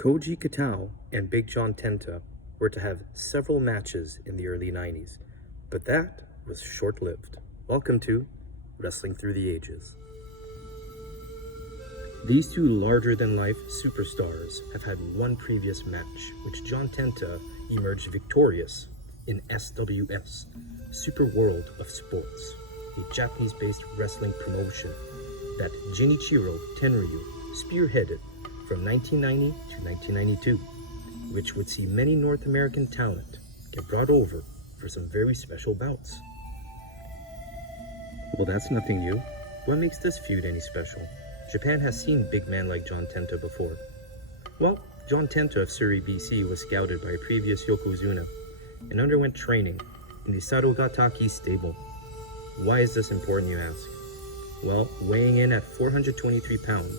Koji Kitao and Big John Tenta were to have several matches in the early 90s, but that was short-lived. Welcome to Wrestling Through the Ages. These two larger-than-life superstars have had one previous match, which John Tenta emerged victorious in SWS, Super World of Sports, a Japanese-based wrestling promotion that Genichiro Tenryu spearheaded from 1990 to 1992, which would see many North American talent get brought over for some very special bouts. Well, that's nothing new. What makes this feud any special? Japan has seen big men like John Tenta before. Well, John Tenta of Surrey, BC was scouted by a previous Yokozuna and underwent training in the Sarogataki stable. Why is this important, you ask? Well, weighing in at 423 pounds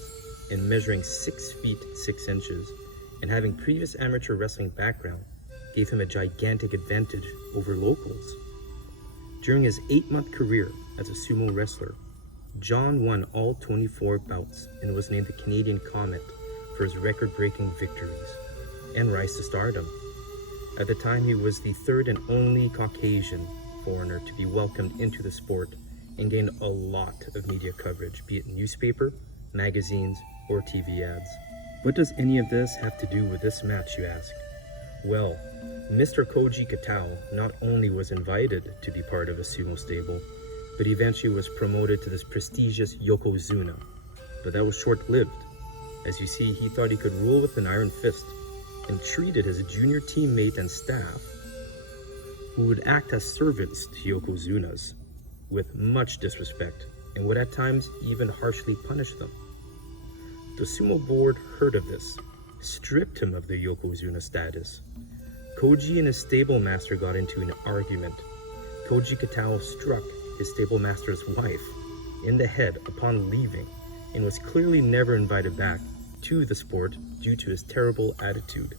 and measuring 6 feet 6 inches and having previous amateur wrestling background gave him a gigantic advantage over locals. During his 8-month career as a sumo wrestler, John won all 24 bouts and was named the Canadian Comet for his record-breaking victories and rise to stardom. At the time, he was the third and only Caucasian foreigner to be welcomed into the sport and gained a lot of media coverage, be it newspaper, magazines, or TV ads. What does any of this have to do with this match, you ask? Well, Mr. Koji Kitao not only was invited to be part of a sumo stable, but eventually was promoted to this prestigious Yokozuna. But that was short-lived. As you see, he thought he could rule with an iron fist and treated his junior teammate and staff, who would act as servants to Yokozunas, with much disrespect and would at times even harshly punish them. The sumo board heard of this, stripped him of the Yokozuna status. Koji and his stable master got into an argument. Koji Kitao struck his stable master's wife in the head upon leaving and was clearly never invited back to the sport due to his terrible attitude.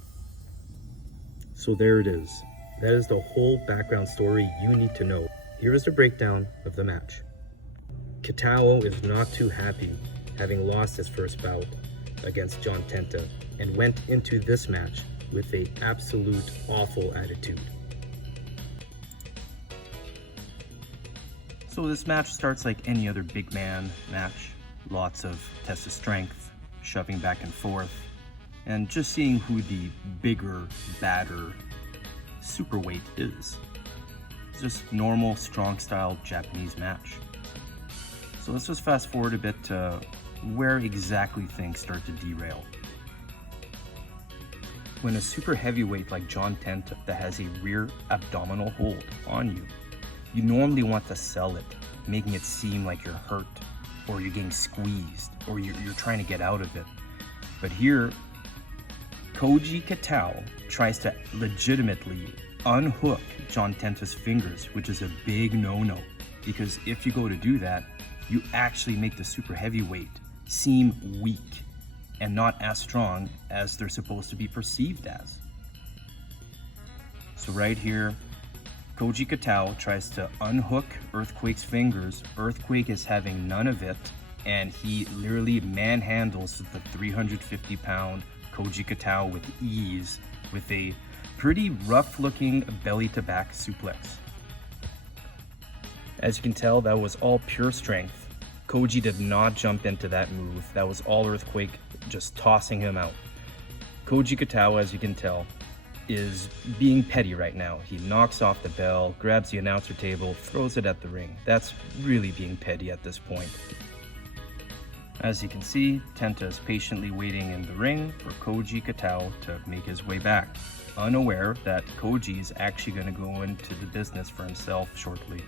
So there it is. That is the whole background story you need to know. Here is the breakdown of the match. Kitao is not too happy having lost his first bout against John Tenta and went into this match with an absolute awful attitude. So this match starts like any other big man match. Lots of test of strength, shoving back and forth, and just seeing who the bigger, badder superweight is. It's just normal, strong style Japanese match. So let's just fast forward a bit to where exactly things start to derail. When a super heavyweight like John Tenta that has a rear abdominal hold on you, you normally want to sell it, making it seem like you're hurt, or you're getting squeezed, or you're trying to get out of it. But here, Koji Kitao tries to legitimately unhook John Tenta's fingers, which is a big no-no, because if you go to do that, you actually make the super heavyweight seem weak and not as strong as they're supposed to be perceived as. So right here, Koji Kitao tries to unhook Earthquake's fingers. Earthquake is having none of it, and he literally manhandles the 350-pound Koji Kitao with ease with a pretty rough-looking belly-to-back suplex. As you can tell, that was all pure strength. Koji did not jump into that move. That was all Earthquake just tossing him out. Koji Kitao, as you can tell, is being petty right now. He knocks off the bell, grabs the announcer table, throws it at the ring. That's really being petty at this point. As you can see, Tenta is patiently waiting in the ring for Koji Kitao to make his way back, unaware that Koji is actually going to go into the business for himself shortly.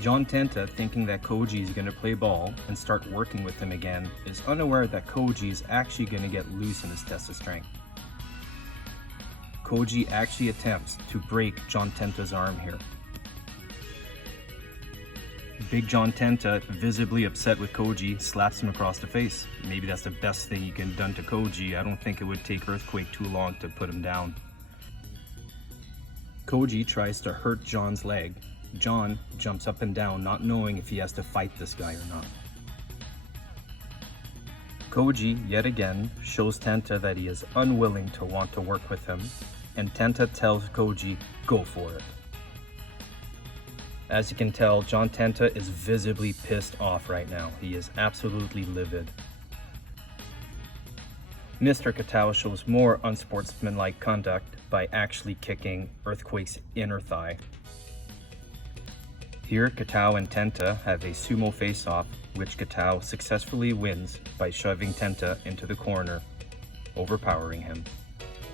John Tenta, thinking that Koji is going to play ball and start working with him again, is unaware that Koji is actually going to get loose in his test of strength. Koji actually attempts to break John Tenta's arm here. Big John Tenta, visibly upset with Koji, slaps him across the face. Maybe that's the best thing you can have done to Koji. I don't think it would take Earthquake too long to put him down. Koji tries to hurt John's leg. John jumps up and down, not knowing if he has to fight this guy or not. Koji, yet again, shows Tenta that he is unwilling to want to work with him, and Tenta tells Koji, go for it. As you can tell, John Tenta is visibly pissed off right now. He is absolutely livid. Mr. Kitao shows more unsportsmanlike conduct by actually kicking Earthquake's inner thigh. Here, Kitao and Tenta have a sumo face-off, which Kitao successfully wins by shoving Tenta into the corner, overpowering him.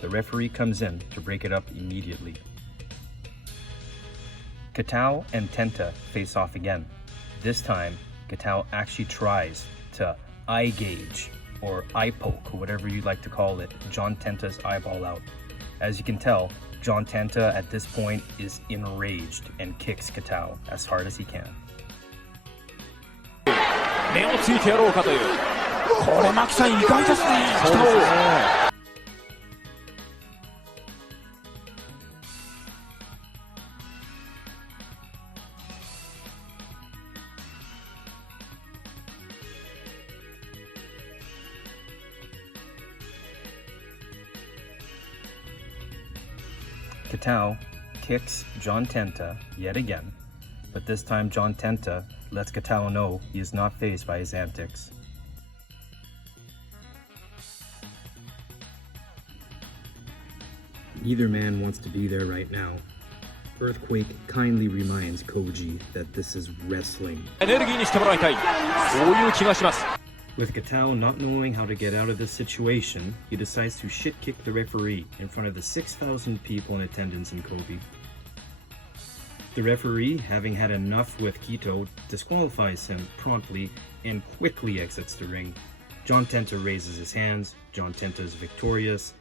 The referee comes in to break it up immediately. Kitao and Tenta face off again. This time, Kitao actually tries to eye gauge, or eye poke, whatever you'd like to call it, John Tenta's eyeball out. As you can tell, John Tenta at this point is enraged and kicks Kitao as hard as he can. 目をついてやろうかという。これ、マキさん、意外ですね。そうですね。Kitao kicks John Tenta yet again, but this time John Tenta lets Kitao know he is not fazed by his antics. Neither man wants to be there right now. Earthquake kindly reminds Koji that this is wrestling. エネルギーにしてもらいたい。そういう気がします。With Kitao not knowing how to get out of this situation, he decides to shit-kick the referee in front of the 6,000 people in attendance in Kobe. The referee, having had enough with Kitao, disqualifies him promptly and quickly exits the ring. John Tenta raises his hands. John Tenta is victorious.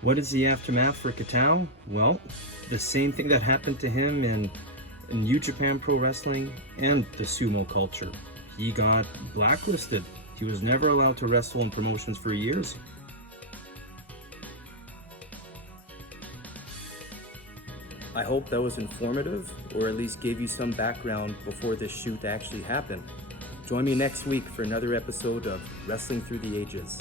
What is the aftermath for Kitao? Well, the same thing that happened to him in New Japan Pro Wrestling and the sumo culture. He got blacklisted. He was never allowed to wrestle in promotions for years. I hope that was informative, or at least gave you some background before this shoot actually happened. Join me next week for another episode of Wrestling Through the Ages.